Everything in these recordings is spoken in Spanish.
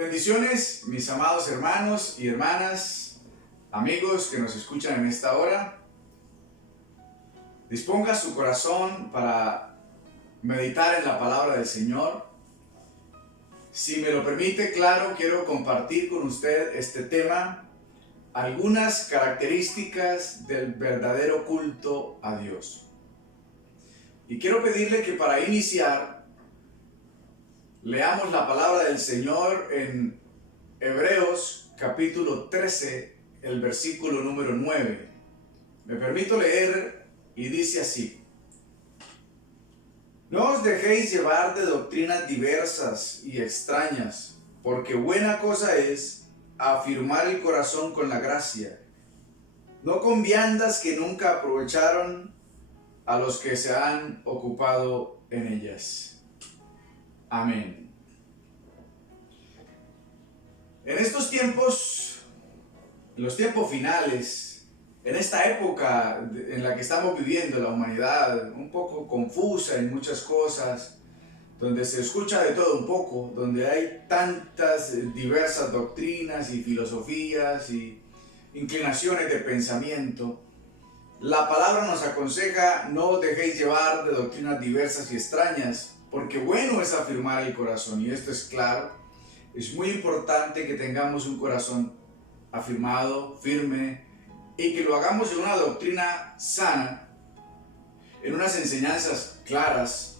Bendiciones, mis amados hermanos y hermanas, amigos que nos escuchan en esta hora. Disponga su corazón para meditar en la palabra del Señor. Si me lo permite, claro, quiero compartir con usted este tema, algunas características del verdadero culto a Dios. Y quiero pedirle que para iniciar, leamos la palabra del Señor en Hebreos capítulo 13, el versículo número 9. Me permito leer y dice así: No os dejéis llevar de doctrinas diversas y extrañas, porque buena cosa es afirmar el corazón con la gracia, no con viandas que nunca aprovecharon a los que se han ocupado en ellas. Amén. En estos tiempos, en los tiempos finales, en esta época en la que estamos viviendo, la humanidad un poco confusa en muchas cosas, donde se escucha de todo un poco, donde hay tantas diversas doctrinas y filosofías y inclinaciones de pensamiento, la palabra nos aconseja: no os dejéis llevar de doctrinas diversas y extrañas, porque bueno es afirmar el corazón, y esto es claro. Es muy importante que tengamos un corazón afirmado, firme, y que lo hagamos en una doctrina sana, en unas enseñanzas claras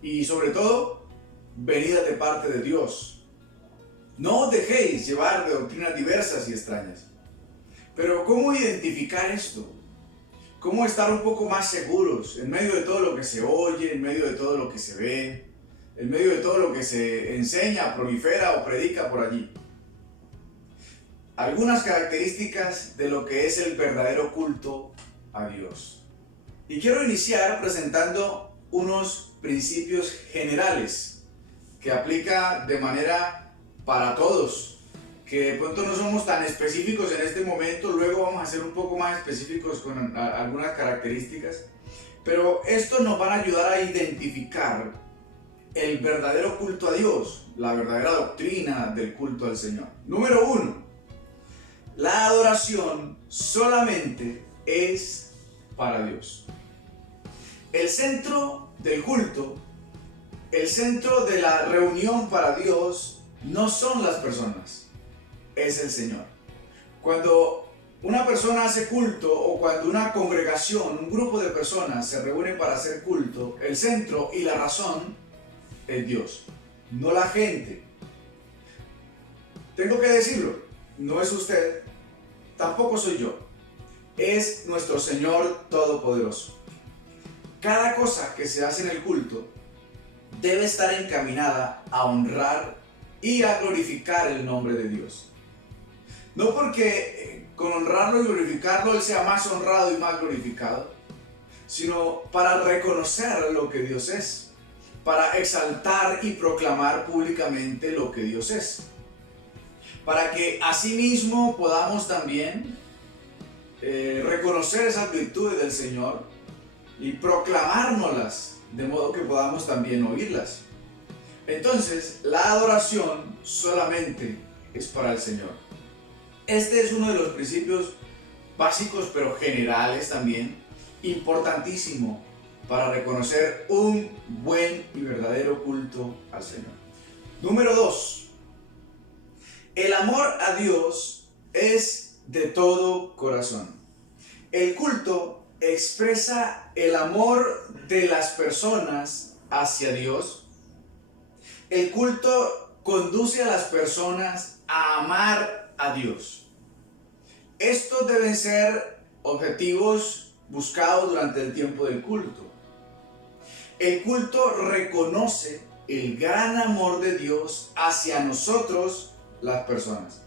y sobre todo venidas de parte de Dios. No os dejéis llevar de doctrinas diversas y extrañas. Pero ¿cómo identificar esto? ¿Cómo estar un poco más seguros en medio de todo lo que se oye, en medio de todo lo que se ve, en medio de todo lo que se enseña, prolifera o predica por allí? Algunas características de lo que es el verdadero culto a Dios. Y quiero iniciar presentando unos principios generales que aplica de manera para todos, que de pronto no somos tan específicos en este momento, luego vamos a ser un poco más específicos con algunas características, pero esto nos va a ayudar a identificar el verdadero culto a Dios, la verdadera doctrina del culto al Señor. Número 1. La adoración solamente es para Dios. El centro del culto, el centro de la reunión para Dios, no son las personas, es el Señor. Cuando una persona hace culto, o cuando una congregación, un grupo de personas se reúne para hacer culto, el centro y la razón es Dios, no la gente. Tengo que decirlo, no es usted, tampoco soy yo, es nuestro Señor Todopoderoso. Cada cosa que se hace en el culto debe estar encaminada a honrar y a glorificar el nombre de Dios. No porque con honrarlo y glorificarlo Él sea más honrado y más glorificado, sino para reconocer lo que Dios es, para exaltar y proclamar públicamente lo que Dios es, para que asimismo podamos también reconocer esas virtudes del Señor y proclamárnoslas, de modo que podamos también oírlas. Entonces, la adoración solamente es para el Señor. Este es uno de los principios básicos, pero generales también, importantísimo para reconocer un buen y verdadero culto al Señor. Número 2. El amor a Dios es de todo corazón. El culto expresa el amor de las personas hacia Dios. El culto conduce a las personas a amar a Dios. Estos deben ser objetivos buscados durante el tiempo del culto. El culto reconoce el gran amor de Dios hacia nosotros, las personas.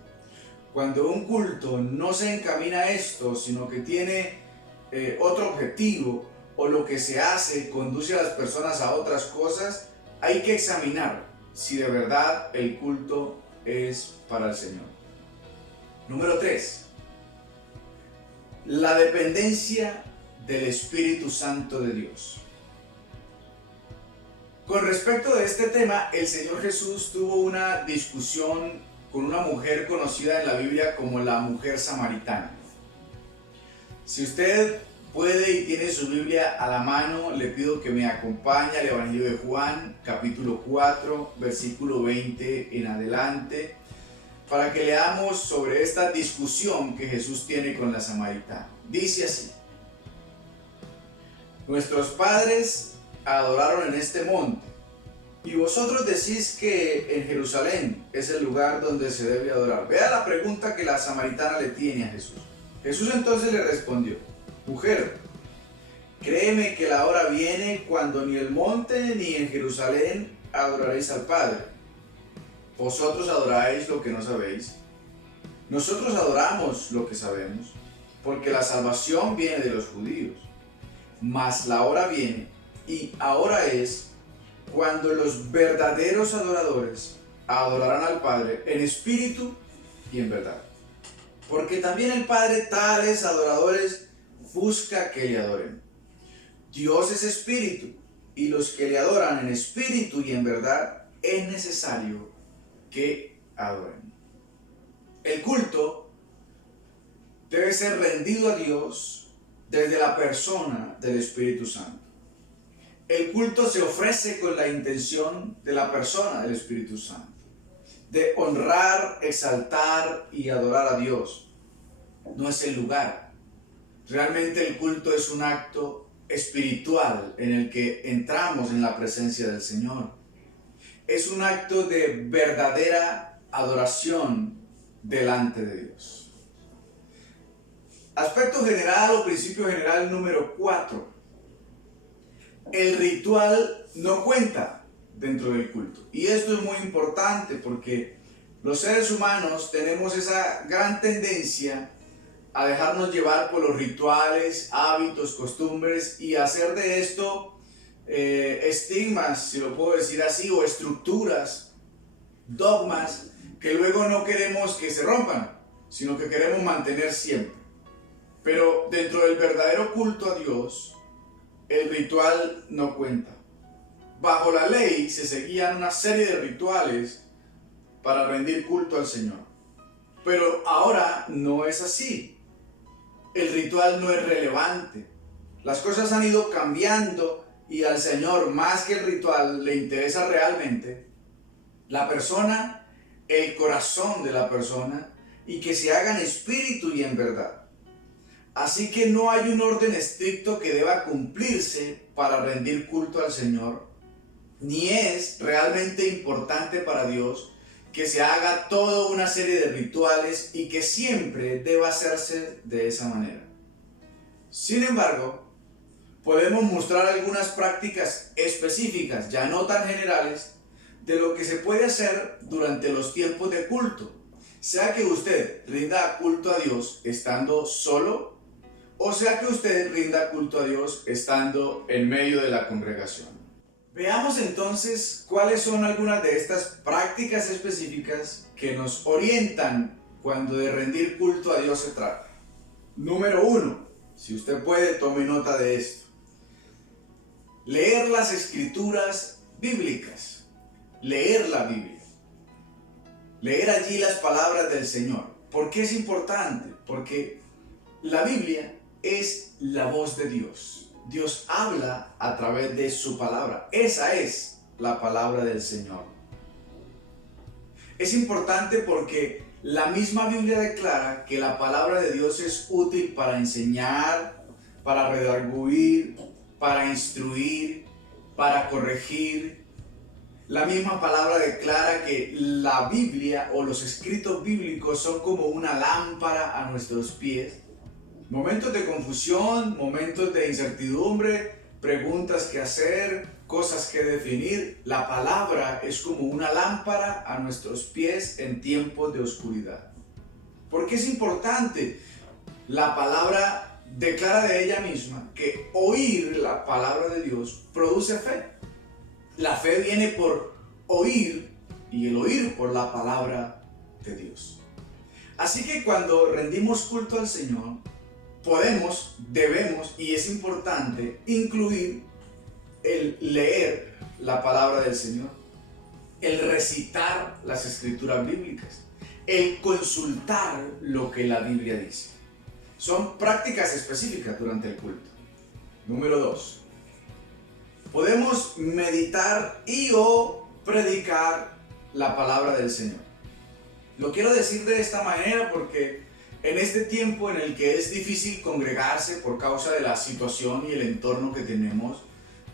Cuando un culto no se encamina a esto, sino que tiene otro objetivo, o lo que se hace conduce a las personas a otras cosas, hay que examinar si de verdad el culto es para el Señor. Número 3. La dependencia del Espíritu Santo de Dios. Con respecto de este tema, el Señor Jesús tuvo una discusión con una mujer conocida en la Biblia como la mujer samaritana. Si usted puede y tiene su Biblia a la mano, le pido que me acompañe al Evangelio de Juan, capítulo 4, versículo 20 en adelante, para que leamos sobre esta discusión que Jesús tiene con la samaritana. Dice así: nuestros padres adoraron en este monte, y vosotros decís que en Jerusalén es el lugar donde se debe adorar. Vea la pregunta que la samaritana le tiene a Jesús. Jesús entonces le respondió: mujer, créeme que la hora viene cuando ni el monte ni en Jerusalén adoraréis al Padre. Vosotros adoráis lo que no sabéis. Nosotros adoramos lo que sabemos, porque la salvación viene de los judíos. Mas la hora viene, y ahora es, cuando los verdaderos adoradores adorarán al Padre en espíritu y en verdad. Porque también el Padre tales adoradores busca que le adoren. Dios es espíritu, y los que le adoran en espíritu y en verdad es necesario que adoren. El culto debe ser rendido a Dios desde la persona del Espíritu Santo. El culto se ofrece con la intención de la persona del Espíritu Santo, de honrar, exaltar y adorar a Dios. No es el lugar. Realmente el culto es un acto espiritual en el que entramos en la presencia del Señor. Es un acto de verdadera adoración delante de Dios. Aspecto general o principio general número 4. El ritual no cuenta dentro del culto. Y esto es muy importante porque los seres humanos tenemos esa gran tendencia a dejarnos llevar por los rituales, hábitos, costumbres y hacer de esto estigmas, si lo puedo decir así, o estructuras, dogmas que luego no queremos que se rompan, sino que queremos mantener siempre. Pero dentro del verdadero culto a Dios, el ritual no cuenta. Bajo la ley se seguían una serie de rituales para rendir culto al Señor. Pero ahora no es así. El ritual no es relevante. Las cosas han ido cambiando y al Señor, más que el ritual, le interesa realmente la persona, el corazón de la persona, y que se haga en espíritu y en verdad. Así que no hay un orden estricto que deba cumplirse para rendir culto al Señor, ni es realmente importante para Dios que se haga toda una serie de rituales y que siempre deba hacerse de esa manera. Sin embargo, podemos mostrar algunas prácticas específicas, ya no tan generales, de lo que se puede hacer durante los tiempos de culto, sea que usted rinda culto a Dios estando solo, o sea que usted rinda culto a Dios estando en medio de la congregación. Veamos entonces cuáles son algunas de estas prácticas específicas que nos orientan cuando de rendir culto a Dios se trata. Número 1, si usted puede, tome nota de esto. Leer las escrituras bíblicas. Leer la Biblia. Leer allí las palabras del Señor. ¿Por qué es importante? Porque la Biblia es la voz de Dios. Dios habla a través de su palabra. Esa es la palabra del Señor. Es importante porque la misma Biblia declara que la palabra de Dios es útil para enseñar, para redarguir, para instruir, para corregir. La misma palabra declara que la Biblia o los escritos bíblicos son como una lámpara a nuestros pies. Momentos de confusión, momentos de incertidumbre, preguntas que hacer, cosas que definir. La palabra es como una lámpara a nuestros pies en tiempos de oscuridad. ¿Por qué es importante? La palabra declara de ella misma que oír la palabra de Dios produce fe. La fe viene por oír y el oír por la palabra de Dios. Así que cuando rendimos culto al Señor, podemos, debemos y es importante incluir el leer la palabra del Señor, el recitar las escrituras bíblicas, el consultar lo que la Biblia dice. Son prácticas específicas durante el culto. Número 2. Podemos meditar y o predicar la palabra del Señor. Lo quiero decir de esta manera porque en este tiempo en el que es difícil congregarse por causa de la situación y el entorno que tenemos,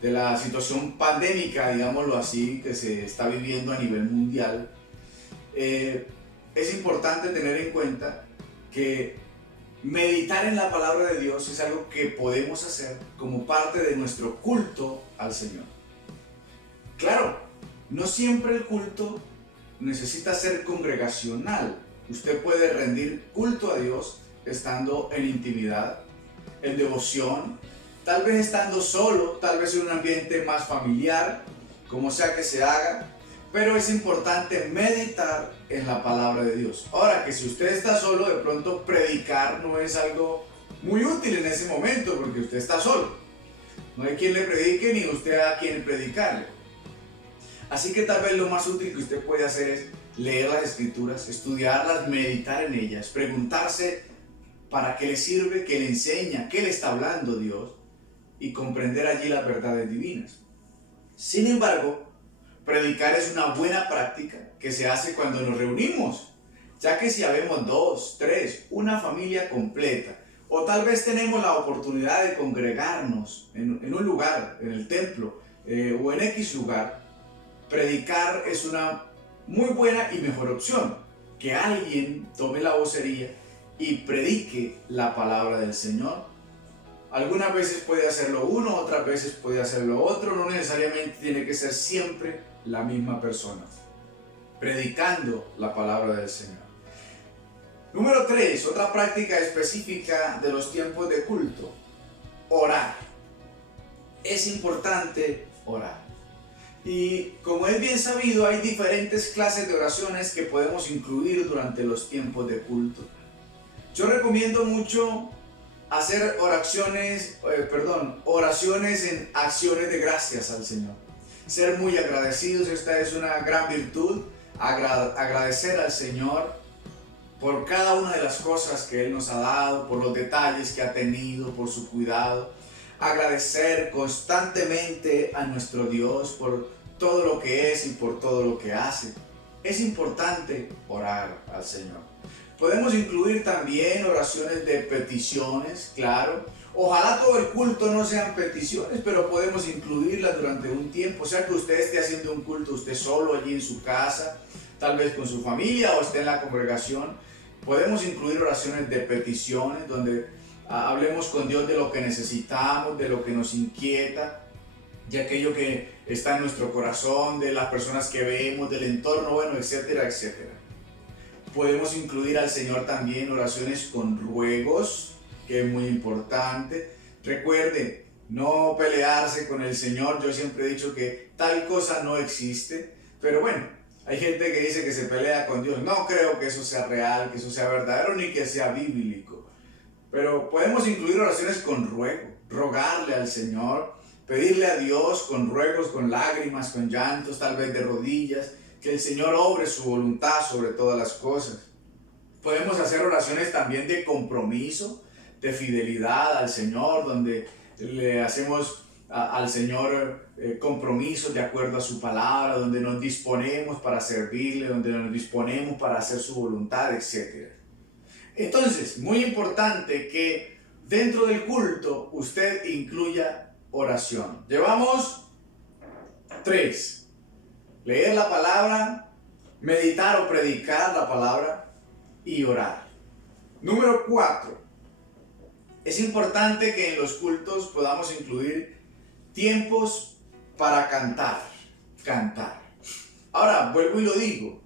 de la situación pandémica, digámoslo así, que se está viviendo a nivel mundial, es importante tener en cuenta que meditar en la palabra de Dios es algo que podemos hacer como parte de nuestro culto al Señor. Claro, no siempre el culto necesita ser congregacional. Usted puede rendir culto a Dios estando en intimidad, en devoción, tal vez estando solo, tal vez en un ambiente más familiar, como sea que se haga, pero es importante meditar en la palabra de Dios. Ahora, que si usted está solo, de pronto predicar no es algo muy útil en ese momento, porque usted está solo. No hay quien le predique ni usted a quien predicarle. Así que tal vez lo más útil que usted puede hacer es leer las escrituras, estudiarlas, meditar en ellas, preguntarse para qué le sirve, qué le enseña, qué le está hablando Dios y comprender allí las verdades divinas. Sin embargo, predicar es una buena práctica que se hace cuando nos reunimos, ya que si habemos 2, 3, una familia completa, o tal vez tenemos la oportunidad de congregarnos en un lugar, en el templo o en X lugar, predicar es una muy buena y mejor opción. Que alguien tome la vocería y predique la palabra del Señor. Algunas veces puede hacerlo uno, otras veces puede hacerlo otro, no necesariamente tiene que ser siempre la misma persona predicando la palabra del Señor. Número 3, otra práctica específica de los tiempos de culto: orar. Es importante orar. Y como es bien sabido, hay diferentes clases de oraciones que podemos incluir durante los tiempos de culto. Yo recomiendo mucho hacer oraciones en acciones de gracias al Señor. Ser muy agradecidos, esta es una gran virtud, agradecer al Señor por cada una de las cosas que Él nos ha dado, por los detalles que ha tenido, por su cuidado. Agradecer constantemente a nuestro Dios por todo lo que es y por todo lo que hace. Es importante orar al Señor. Podemos incluir también oraciones de peticiones, claro. Ojalá todo el culto no sean peticiones, pero podemos incluirlas durante un tiempo. O sea que usted esté haciendo un culto usted solo allí en su casa, tal vez con su familia o esté en la congregación. Podemos incluir oraciones de peticiones donde hablemos con Dios de lo que necesitamos, de lo que nos inquieta, de aquello que está en nuestro corazón, de las personas que vemos, del entorno, bueno, etcétera, etcétera. Podemos incluir al Señor también oraciones con ruegos, que es muy importante. Recuerde, no pelearse con el Señor. Yo siempre he dicho que tal cosa no existe, pero bueno, hay gente que dice que se pelea con Dios. No creo que eso sea real, que eso sea verdadero, ni que sea bíblico. Pero podemos incluir oraciones con ruego, rogarle al Señor, pedirle a Dios con ruegos, con lágrimas, con llantos, tal vez de rodillas, que el Señor obre su voluntad sobre todas las cosas. Podemos hacer oraciones también de compromiso, de fidelidad al Señor, donde le hacemos al Señor compromisos de acuerdo a su palabra, donde nos disponemos para servirle, donde nos disponemos para hacer su voluntad, etc. Entonces, muy importante que dentro del culto usted incluya oración. Llevamos 3. Leer la palabra, meditar o predicar la palabra y orar. Número 4. Es importante que en los cultos podamos incluir tiempos para cantar. Ahora, vuelvo y lo digo.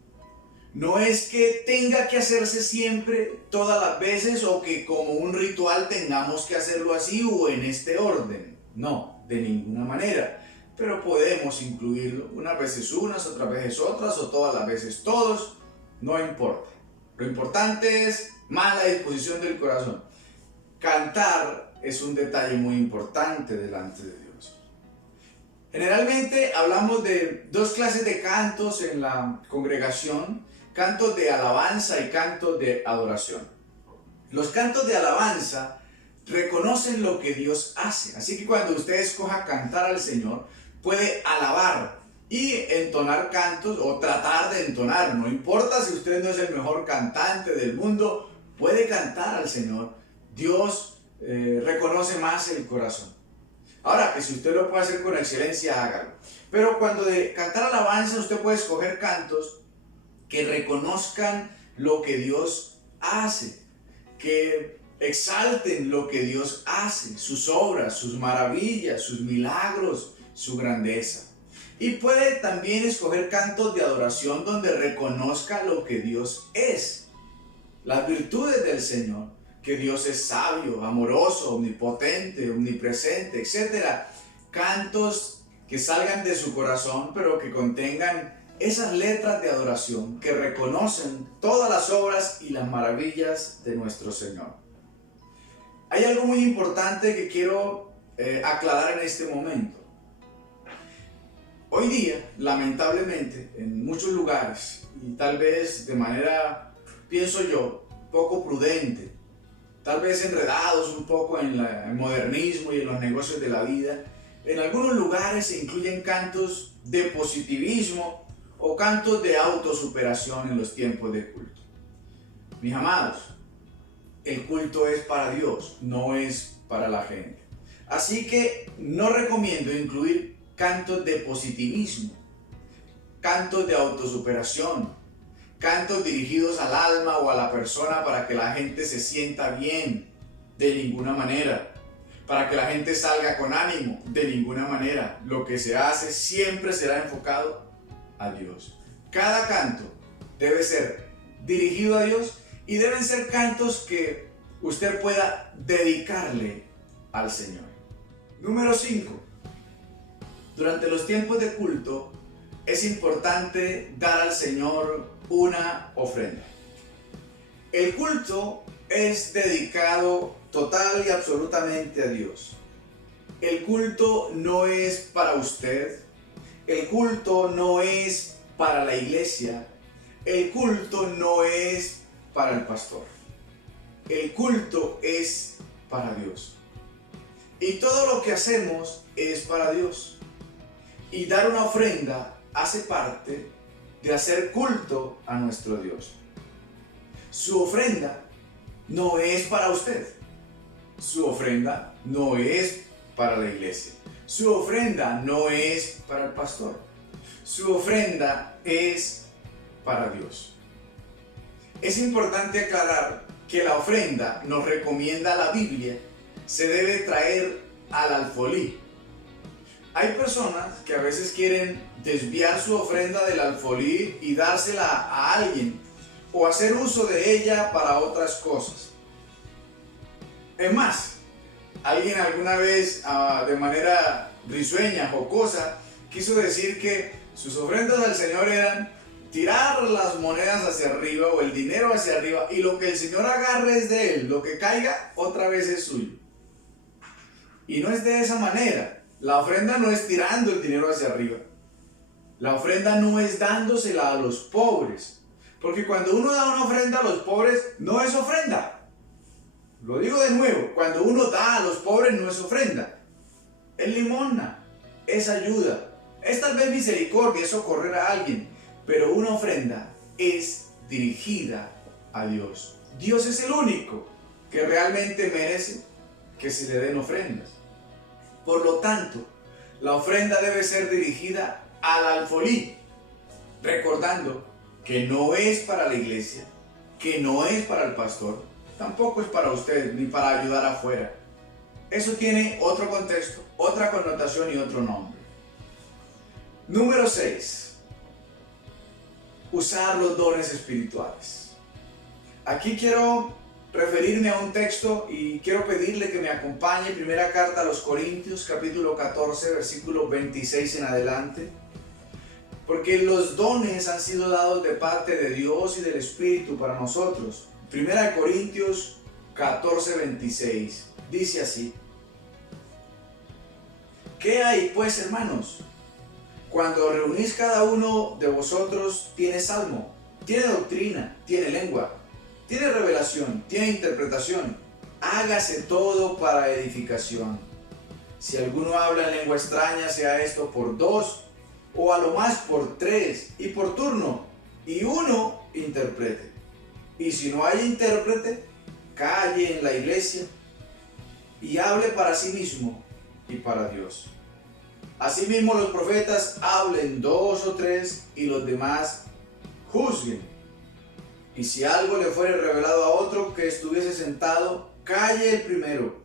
No es que tenga que hacerse siempre, todas las veces, o que como un ritual tengamos que hacerlo así o en este orden. No, de ninguna manera. Pero podemos incluirlo, unas veces unas, otras veces otras, o todas las veces todos, no importa. Lo importante es más la disposición del corazón. Cantar es un detalle muy importante delante de Dios. Generalmente hablamos de dos clases de cantos en la congregación, cantos de alabanza y cantos de adoración. Los cantos de alabanza reconocen lo que Dios hace, así que cuando usted escoja cantar al Señor, puede alabar y entonar cantos o tratar de entonar, no importa si usted no es el mejor cantante del mundo, puede cantar al Señor. Dios reconoce más el corazón. Ahora, que si usted lo puede hacer con excelencia, hágalo. Pero cuando de cantar alabanza, usted puede escoger cantos que reconozcan lo que Dios hace, que exalten lo que Dios hace, sus obras, sus maravillas, sus milagros, su grandeza. Y puede también escoger cantos de adoración donde reconozca lo que Dios es, las virtudes del Señor. Que Dios es sabio, amoroso, omnipotente, omnipresente, etc. Cantos que salgan de su corazón, pero que contengan esas letras de adoración que reconocen todas las obras y las maravillas de nuestro Señor. Hay algo muy importante que quiero aclarar en este momento. Hoy día, lamentablemente, en muchos lugares, y tal vez de manera, pienso yo, poco prudente, tal vez enredados un poco en el modernismo y en los negocios de la vida, en algunos lugares se incluyen cantos de positivismo o cantos de autosuperación en los tiempos de culto. Mis amados, el culto es para Dios, no es para la gente. Así que no recomiendo incluir cantos de positivismo, cantos de autosuperación, cantos dirigidos al alma o a la persona para que la gente se sienta bien, de ninguna manera. Para que la gente salga con ánimo, de ninguna manera. Lo que se hace siempre será enfocado a Dios. Cada canto debe ser dirigido a Dios y deben ser cantos que usted pueda dedicarle al Señor. Número 5. Durante los tiempos de culto es importante dar al Señor una ofrenda. El culto es dedicado total y absolutamente a Dios. El culto no es para usted. El culto no es para la iglesia. El culto no es para el pastor. El culto es para Dios. Y todo lo que hacemos es para Dios. Y dar una ofrenda hace parte de hacer culto a nuestro Dios. Su ofrenda no es para usted. Su ofrenda no es para la iglesia. Su ofrenda no es para el pastor. Su ofrenda es para Dios. Es importante aclarar que la ofrenda, nos recomienda la Biblia, se debe traer al alfolí. Hay personas que a veces quieren desviar su ofrenda del alfolí y dársela a alguien o hacer uso de ella para otras cosas. Es más, alguien alguna vez de manera risueña, jocosa, quiso decir que sus ofrendas al Señor eran tirar las monedas hacia arriba o el dinero hacia arriba y lo que el Señor agarre es de él, lo que caiga otra vez es suyo. Y no es de esa manera. La ofrenda no es tirando el dinero hacia arriba. La ofrenda no es dándosela a los pobres. Porque cuando uno da una ofrenda a los pobres, no es ofrenda. Lo digo de nuevo, cuando uno da a los pobres no es ofrenda. Es limosna, es ayuda, es tal vez misericordia, es socorrer a alguien. Pero una ofrenda es dirigida a Dios. Dios es el único que realmente merece que se le den ofrendas. Por lo tanto, la ofrenda debe ser dirigida al alfolí, recordando que no es para la iglesia, que no es para el pastor, tampoco es para usted, ni para ayudar afuera. Eso tiene otro contexto, otra connotación y otro nombre. Número 6. Usar los dones espirituales. Aquí quiero referirme a un texto y quiero pedirle que me acompañe. Primera carta a los Corintios, capítulo 14, versículos 26 en adelante. Porque los dones han sido dados de parte de Dios y del Espíritu para nosotros. Primera de Corintios 14, 26. Dice así: ¿Qué hay pues, hermanos? Cuando reunís cada uno de vosotros tiene salmo, tiene doctrina, tiene lengua, tiene revelación, tiene interpretación. Hágase todo para edificación. Si alguno habla en lengua extraña, sea esto por 2 o a lo más por 3 y por turno, y uno interprete. Y si no hay intérprete, calle en la iglesia y hable para sí mismo y para Dios. Asimismo los profetas hablen 2 o 3 y los demás juzguen. Y si algo le fuere revelado a otro que estuviese sentado, calle el primero,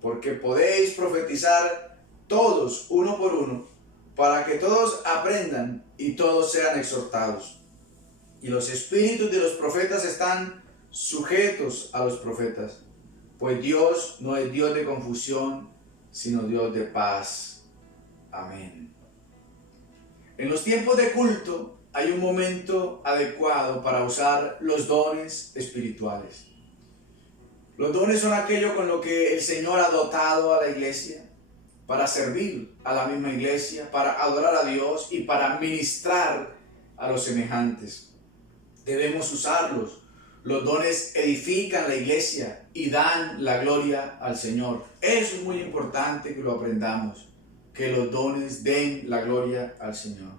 porque podéis profetizar todos uno por uno, para que todos aprendan y todos sean exhortados. Y los espíritus de los profetas están sujetos a los profetas, pues Dios no es Dios de confusión, sino Dios de paz. Amén. En los tiempos de culto hay un momento adecuado para usar los dones espirituales. Los dones son aquello con lo que el Señor ha dotado a la iglesia para servir a la misma iglesia, para adorar a Dios y para ministrar a los semejantes. Debemos usarlos. Los dones edifican la iglesia y dan la gloria al Señor. Eso es muy importante que lo aprendamos, que los dones den la gloria al Señor.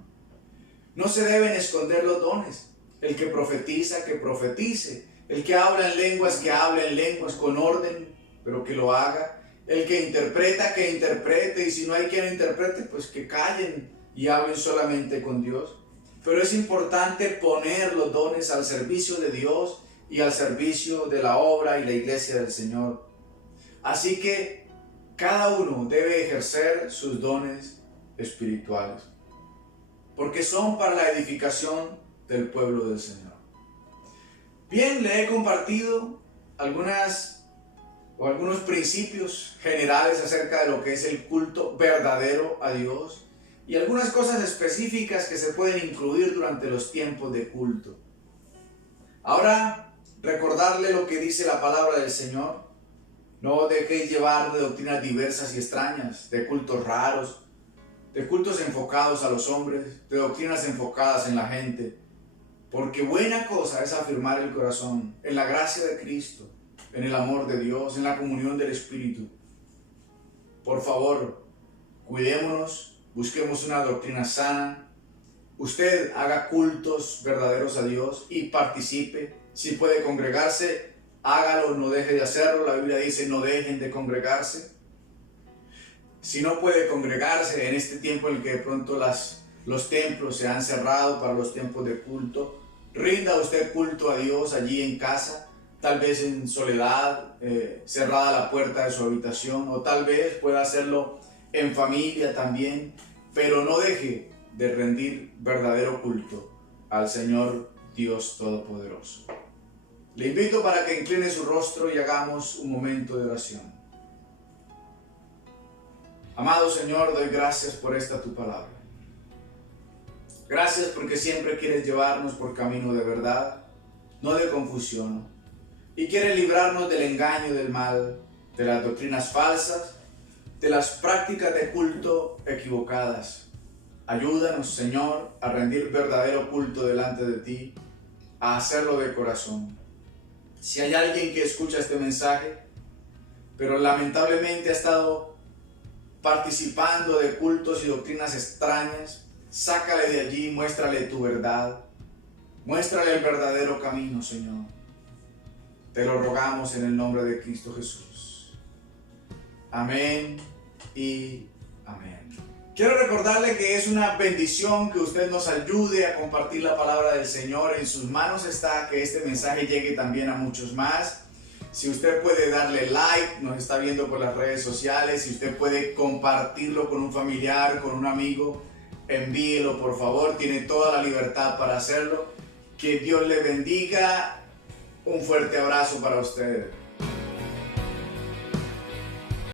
No se deben esconder los dones. El que profetiza, que profetice. El que habla en lenguas, que hable en lenguas con orden, pero que lo haga. El que interpreta, que interprete. Y si no hay quien interprete, pues que callen y hablen solamente con Dios. Pero es importante poner los dones al servicio de Dios y al servicio de la obra y la iglesia del Señor. Así que cada uno debe ejercer sus dones espirituales, porque son para la edificación del pueblo del Señor. Bien, le he compartido algunos principios generales acerca de lo que es el culto verdadero a Dios y algunas cosas específicas que se pueden incluir durante los tiempos de culto. Ahora, recordarle lo que dice la palabra del Señor. No os dejéis llevar de doctrinas diversas y extrañas, de cultos raros, de cultos enfocados a los hombres, de doctrinas enfocadas en la gente, porque buena cosa es afirmar el corazón en la gracia de Cristo, en el amor de Dios, en la comunión del Espíritu. Por favor, cuidémonos, busquemos una doctrina sana. Usted haga cultos verdaderos a Dios y participe. Si puede congregarse, hágalo, no deje de hacerlo. La Biblia dice, no dejen de congregarse. Si no puede congregarse en este tiempo en el que de pronto los templos se han cerrado para los tiempos de culto, rinda usted culto a Dios allí en casa, tal vez en soledad, cerrada la puerta de su habitación, o tal vez pueda hacerlo en familia también, pero no deje de rendir verdadero culto al Señor Dios Todopoderoso. Le invito para que incline su rostro y hagamos un momento de oración. Amado Señor, doy gracias por esta tu palabra. Gracias porque siempre quieres llevarnos por camino de verdad, no de confusión, y quieres librarnos del engaño del mal, de las doctrinas falsas, de las prácticas de culto equivocadas. Ayúdanos, Señor, a rendir verdadero culto delante de ti, a hacerlo de corazón. Si hay alguien que escucha este mensaje, pero lamentablemente ha estado participando de cultos y doctrinas extrañas, sácale de allí, muéstrale tu verdad, muéstrale el verdadero camino, Señor. Te lo rogamos en el nombre de Cristo Jesús. Amén y amén. Quiero recordarle que es una bendición que usted nos ayude a compartir la palabra del Señor. En sus manos está que este mensaje llegue también a muchos más. Si usted puede darle like, nos está viendo por las redes sociales, si usted puede compartirlo con un familiar, con un amigo, envíelo por favor, tiene toda la libertad para hacerlo. Que Dios le bendiga, un fuerte abrazo para usted.